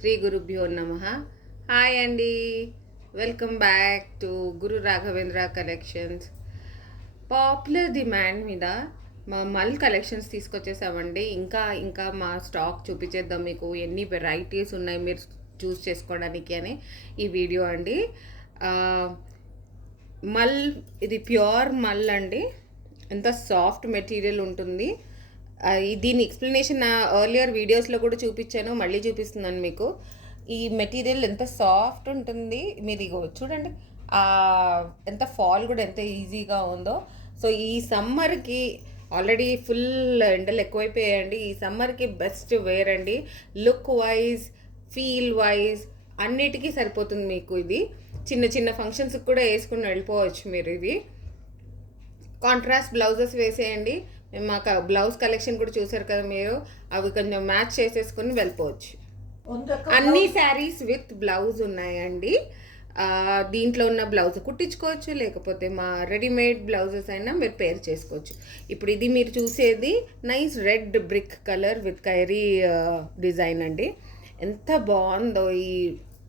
శ్రీ గురుభ్యో నమ. హాయ్ అండి, welcome back to Guru Raghavendra collections. Popular demand మీద మా మల్ కలెక్షన్స్ తీసుకొచ్చేసామండి. ఇంకా ఇంకా మా స్టాక్ చూపించేద్దాం మీకు, ఎన్ని వెరైటీస్ ఉన్నాయి మీరు చూస్ చేసుకోవడానికి అని ఈ వీడియో అండి. మల్, ఇది ప్యూర్ మల్ అండి. ఎంత సాఫ్ట్ మెటీరియల్ ఉంటుంది. దీని ఎక్స్ప్లెనేషన్ నా ఎర్లియర్ వీడియోస్లో కూడా చూపించాను, మళ్ళీ చూపిస్తున్నాను మీకు. ఈ మెటీరియల్ ఎంత సాఫ్ట్ ఉంటుంది, మీరు ఇగో చూడండి. ఎంత ఫాల్ కూడా ఎంత ఈజీగా ఉందో. సో ఈ సమ్మర్కి ఆల్రెడీ ఫుల్ ఎండలు ఎక్కువైపోయాయండి. ఈ సమ్మర్కి బెస్ట్ వేర్ అండి. లుక్ వైజ్, ఫీల్ వైజ్ అన్నిటికీ సరిపోతుంది మీకు. ఇది చిన్న చిన్న ఫంక్షన్స్కి కూడా వేసుకుని వెళ్ళిపోవచ్చు మీరు. ఇది కాంట్రాస్ట్ బ్లౌజెస్ వేసేయండి. మాకు బ్లౌజ్ కలెక్షన్ కూడా చూసారు కదా మీరు, అవి కొంచెం మ్యాచ్ చేసేసుకుని వెళ్ళిపోవచ్చు. అన్ని శారీస్ విత్ బ్లౌజ్ ఉన్నాయండి. దీంట్లో ఉన్న బ్లౌజ్ కుట్టించుకోవచ్చు, లేకపోతే మా రెడీమేడ్ బ్లౌజెస్ అయినా మీరు పేర్ చేసుకోవచ్చు. ఇప్పుడు ఇది మీరు చూసేది nice red brick colour with Kyrie design అండి. ఎంత బాగుందో ఈ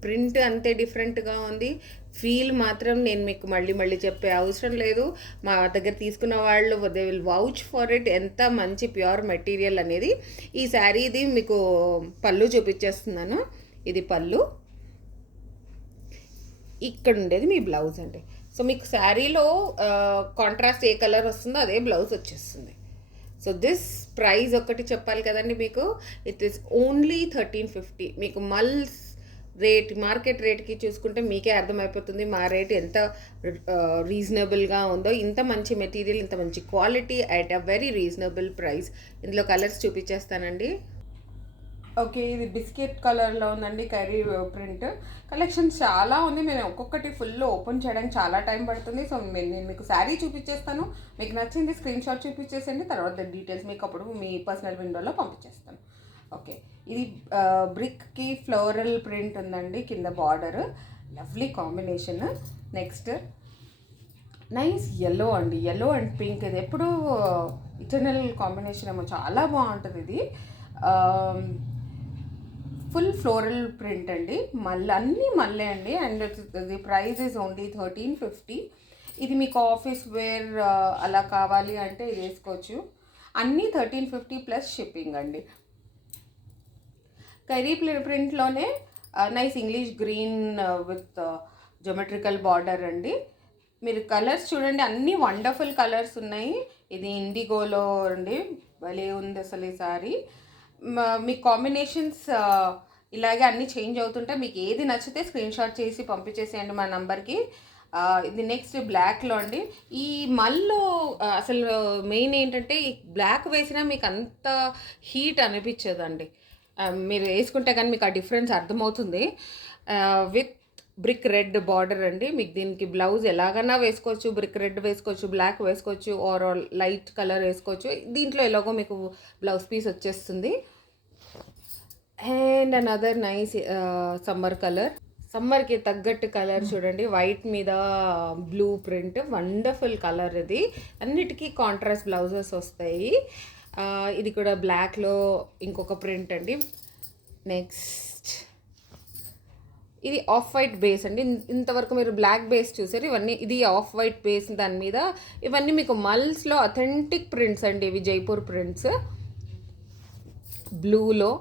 ప్రింట్, అంతే డిఫరెంట్గా ఉంది. ఫీల్ మాత్రం నేను మీకు మళ్ళీ మళ్ళీ చెప్పే అవసరం లేదు. మా దగ్గర తీసుకున్న వాళ్ళు they will vouch for it. ఎంత మంచి ప్యూర్ మెటీరియల్ అనేది. ఈ శారీది మీకు పళ్ళు చూపించేస్తున్నాను. ఇది పళ్ళు, ఇక్కడ ఉండేది మీ బ్లౌజ్ అండి. సో మీకు శారీలో కాంట్రాస్ట్ ఏ కలర్ వస్తుందో అదే బ్లౌజ్ వచ్చేస్తుంది. సో దిస్ ప్రైస్ ఒకటి చెప్పాలి కదండి మీకు. It is only 1350. మీకు మల్స్ రేట్, మార్కెట్ రేట్కి చూసుకుంటే మీకే అర్థమైపోతుంది మా రేట్ ఎంత రీజనబుల్గా ఉందో. ఇంత మంచి మెటీరియల్, ఇంత మంచి quality at a very reasonable price. ఇందులో కలర్స్ చూపించేస్తానండి. ఓకే, ఇది బిస్కెట్ కలర్లో ఉందండి, కర్రీ ప్రింట్. కలెక్షన్ చాలా ఉంది. నేను ఒక్కొక్కటి ఫుల్ ఓపెన్ చేయడానికి చాలా టైం పడుతుంది. సో నేను మీకు శారీ చూపించేస్తాను, మీకు నచ్చింది స్క్రీన్ షాట్ చూపించేసండి. తర్వాత డీటెయిల్స్ మీకు అప్పుడు మీ పర్సనల్ విండోలో పంపించేస్తాను. ఓకే, ఇది బ్రిక్కి ఫ్లోరల్ ప్రింట్ ఉందండి, కింద border, lovely combination. Next nice yellow అండి, ఎల్లో అండ్ పింక్. ఇది ఎప్పుడు ఇటర్నల్ కాంబినేషన్ ఏమో, చాలా బాగుంటుంది ఇది. ఫుల్ ఫ్లోరల్ ప్రింట్ అండి, మళ్ళీ అన్నీ మళ్ళీ అండి. And the price is only 1350. ఇది మీకు ఆఫీస్ వేర్ అలా కావాలి అంటే ఇది వేసుకోవచ్చు. అన్నీ 1350 ప్లస్ షిప్పింగ్ అండి. కర్రీ ప్రింట్లోనే nice English green with geometrical border అండి. మీరు కలర్స్ చూడండి, అన్నీ వండర్ఫుల్ కలర్స్ ఉన్నాయి. ఇది ఇండిగోలో అండి, భలే ఉంది అసలు ఈ సారీ. మీ కాంబినేషన్స్ ఇలాగే అన్నీ చేంజ్ అవుతుంటాయి. మీకు ఏది నచ్చితే స్క్రీన్ షాట్ చేసి పంపించేసేయండి మా నంబర్కి. ఇది నెక్స్ట్ బ్లాక్లో అండి. ఈ మల్లో అసలు మెయిన్ ఏంటంటే, ఈ బ్లాక్ వేసినా మీకు అంత హీట్ అనిపించదండి. మీరు వేసుకుంటే కానీ మీకు ఆ డిఫరెన్స్ అర్థమవుతుంది. విత్ బ్రిక్ రెడ్ బార్డర్ అండి. మీకు దీనికి బ్లౌజ్ ఎలాగైనా వేసుకోవచ్చు. బ్రిక్ రెడ్ వేసుకోవచ్చు, బ్లాక్ వేసుకోవచ్చు, ఆర్ లైట్ కలర్ వేసుకోవచ్చు. దీంట్లో ఎలాగో మీకు బ్లౌజ్ పీస్ వచ్చేస్తుంది. And another nice summer colour, సమ్మర్కి తగ్గట్టు కలర్ చూడండి. వైట్ మీద బ్లూ ప్రింట్, వండర్ఫుల్ కలర్ ఇది. అన్నిటికీ కాంట్రాస్ట్ బ్లౌజెస్ వస్తాయి. ఇది కూడా బ్లాక్లో ఇంకొక ప్రింట్ అండి. నెక్స్ట్ ఇది ఆఫ్ వైట్ బేస్ అండి. ఇంతవరకు మీరు బ్లాక్ బేస్ చూసారు, ఇవన్నీ ఇది ఆఫ్ వైట్ బేస్. దాని మీద ఇవన్నీ మీకు మల్స్లో అథెంటిక్ ప్రింట్స్ అండి. ఇవి జైపూర్ ప్రింట్స్, బ్లూలో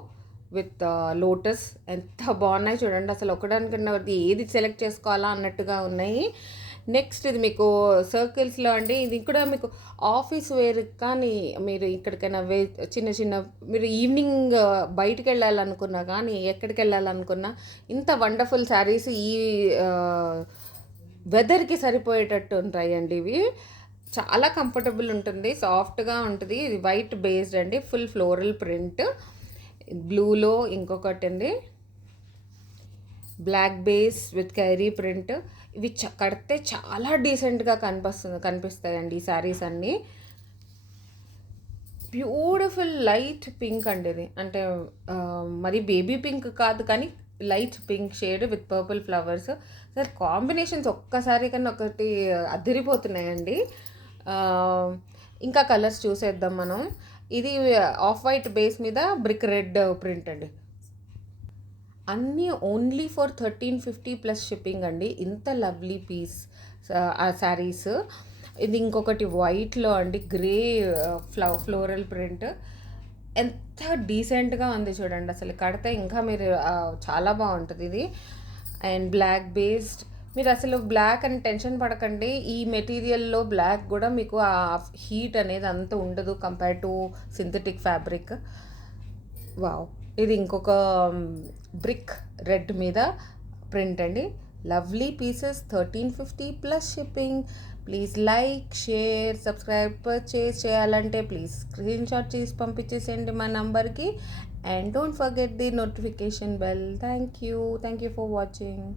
విత్ లోటస్. ఎంత బాగున్నాయి చూడండి అసలు. ఒకదానికన్నా ఏది సెలెక్ట్ చేసుకోవాలా అన్నట్టుగా ఉన్నాయి. నెక్స్ట్ ఇది మీకు సర్కిల్స్లో అండి. ఇది కూడా మీకు ఆఫీస్ వేర్ కానీ, మీరు ఇక్కడికైనా చిన్న చిన్న మీరు ఈవినింగ్ బయటికి వెళ్ళాలనుకున్నా కానీ, ఎక్కడికి వెళ్ళాలనుకున్నా ఇంత వండర్ఫుల్ శారీస్ ఈ వెదర్కి సరిపోయేటట్టు ఉంటాయండి. ఇవి చాలా కంఫర్టబుల్ ఉంటుంది, సాఫ్ట్గా ఉంటుంది. ఇది వైట్ బేస్డ్ అండి, ఫుల్ ఫ్లోరల్ ప్రింట్. బ్లూలో ఇంకొకటి అండి, black base with kairi print. ఇవి కడితే చాలా డీసెంట్గా కనిపిస్తాయండి ఈ శారీస్ అన్నీ. బ్యూటిఫుల్ లైట్ పింక్ అండి ఇది. అంటే మరి బేబీ పింక్ కాదు కానీ light pink shade with purple flowers. Sir combinations ఒక్కసారి కన్నా ఒకటి అదిరిపోతున్నాయండి. ఇంకా కలర్స్ చూసేద్దాం మనం. ఇది ఆఫ్ వైట్ బేస్ మీద బ్రిక్ రెడ్ ప్రింట్ అండి. అన్నీ ఓన్లీ ఫర్ 1350 ప్లస్ షిప్పింగ్ అండి. ఇంత లవ్లీ పీస్ ఆ శారీస్. ఇది ఇంకొకటి వైట్‌లో అండి గ్రే ఫ్లోరల్ ప్రింట్. ఎంత డీసెంట్‌గా ఉంది చూడండి. అసలు కడితే ఇంకా మీరు చాలా బాగుంటుంది ఇది. అండ్ బ్లాక్ బేస్డ్, మీరు అసలు బ్లాక్ అని టెన్షన్ పడకండి. ఈ మెటీరియల్లో బ్లాక్ కూడా మీకు ఆ హీట్ అనేది అంత ఉండదు compare to synthetic fabric. Wow! ఇది ఇంకొక బ్రిక్ రెడ్ మీద ప్రింట్ అండి. Lovely pieces 1350 plus shipping. Please like, share, subscribe. Purchase చేయాలంటే ప్లీజ్ స్క్రీన్ షాట్ చేసి పంపించేసేయండి మా నంబర్కి. And don't forget the notification bell. Thank you for watching.